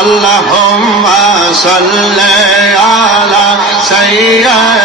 اللهم صل على سيدنا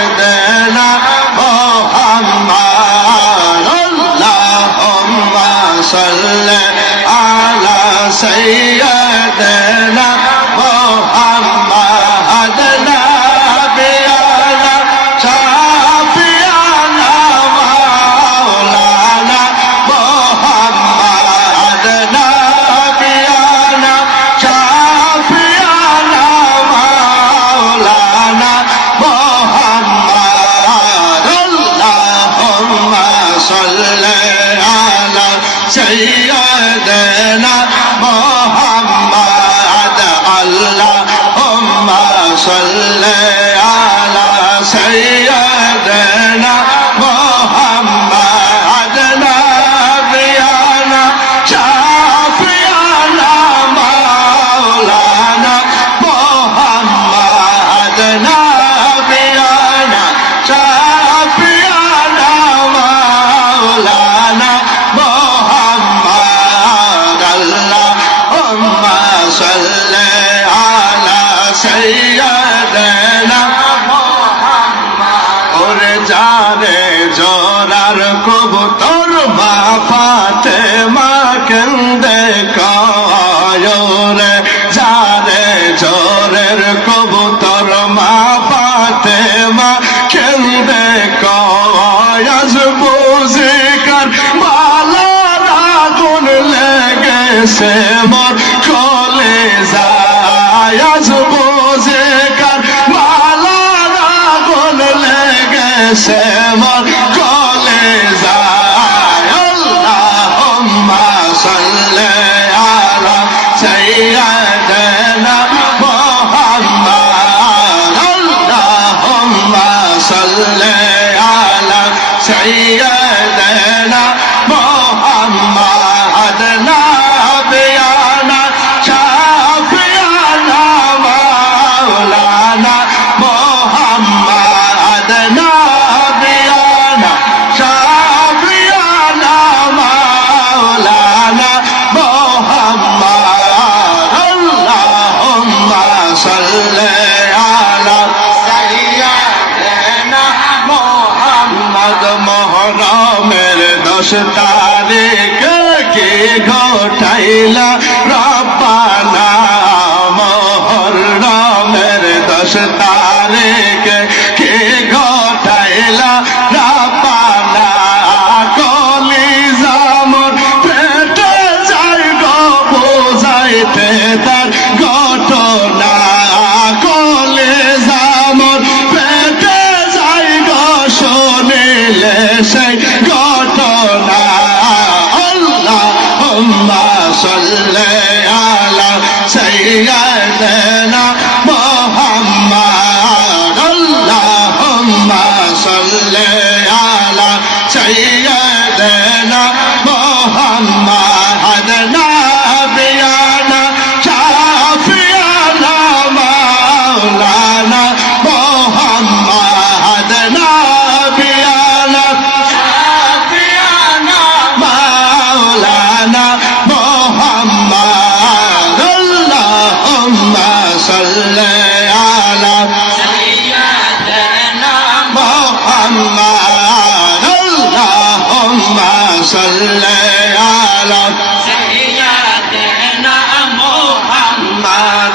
জানে জরার কবুতর মা পাতে মা কেন্দে কয়রে জানে জরের কবুতর মা পাতে মা কেন্দে কয়াজ বুঝিকার মালার আগুন লেগেছে মর কলে যায় Sam. মানুষ তারে কে ঘটাইলা রব্বানা মহরমের দশ তারে কে ঘটাইলা রব্বানা কলি জামর পেটে যাই গো বোঝাইতে তার দেনা মোহাম্মদ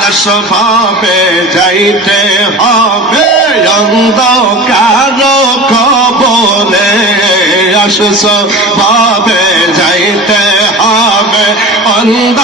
আকাশ পাবে যাইতে হবে। অন্ধকার কবলে আকাশ পাবে যাইতে হবে। অন্ধ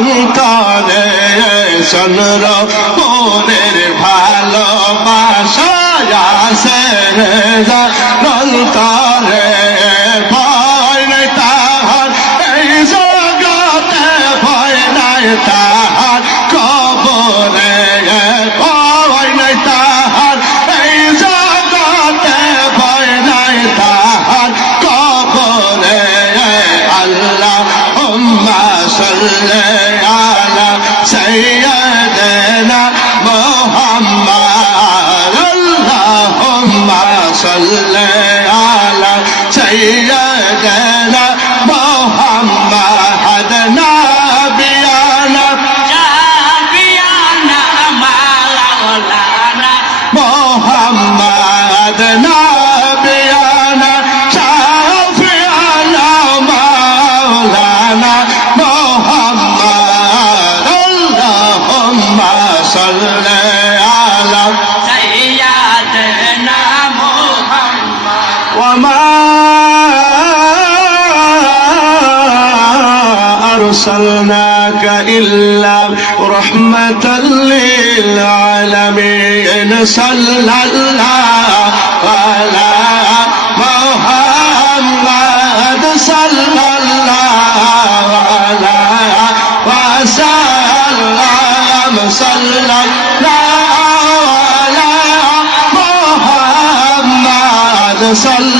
অহংকারে সনর ওদের ভালোবাসায় আসে রন্তরে ভয় তাহার এই জগতে ভয় নাই তাহার। গেলা মোহাম্মদ أرسلناك إلا رحمة للعالمين. صلى الله على محمد صلى الله على وسلم صلى الله على محمد صلى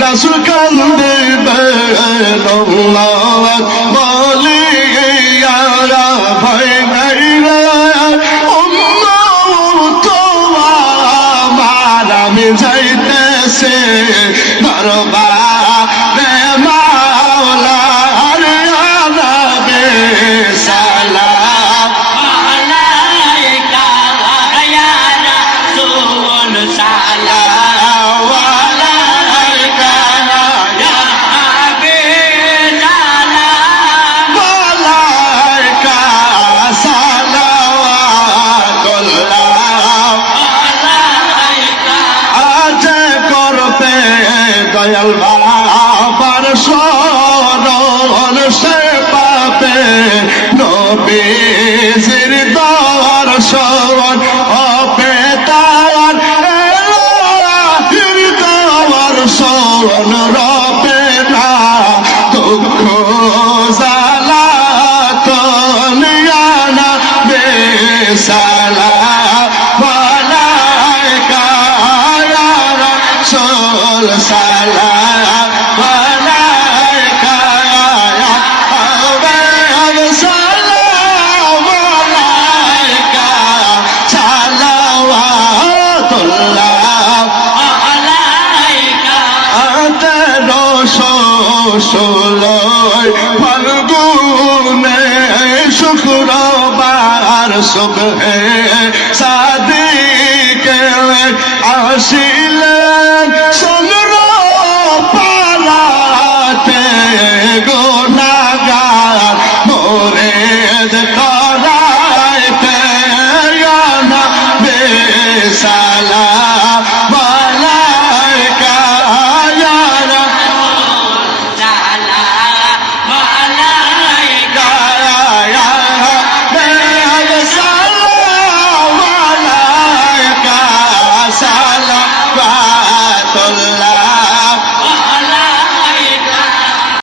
রাসুল কান্দে বেলম no, no, no. आशुक है सादी के आशी